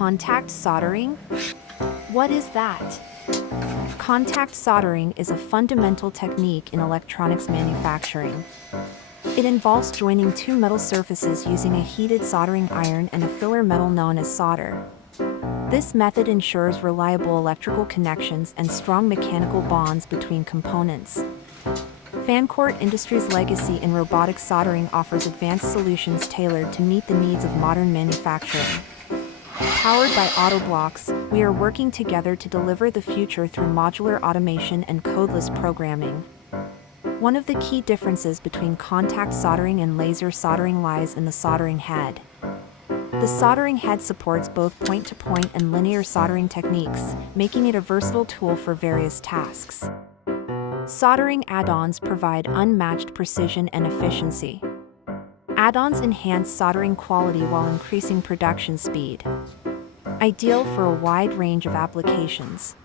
Contact soldering? What is that? Contact soldering is a fundamental technique in electronics manufacturing. It involves joining two metal surfaces using a heated soldering iron and a filler metal known as solder. This method ensures reliable electrical connections and strong mechanical bonds between components. Fancort Industries' legacy in robotic soldering offers advanced solutions tailored to meet the needs of modern manufacturing. Powered by Autoblocks, we are working together to deliver the future through modular automation and codeless programming. One of the key differences between contact soldering and laser soldering lies in the soldering head. The soldering head supports both point-to-point and linear soldering techniques, making it a versatile tool for various tasks. Soldering add-ons provide unmatched precision and efficiency. Add-ons enhance soldering quality while increasing production speed. Ideal for a wide range of applications.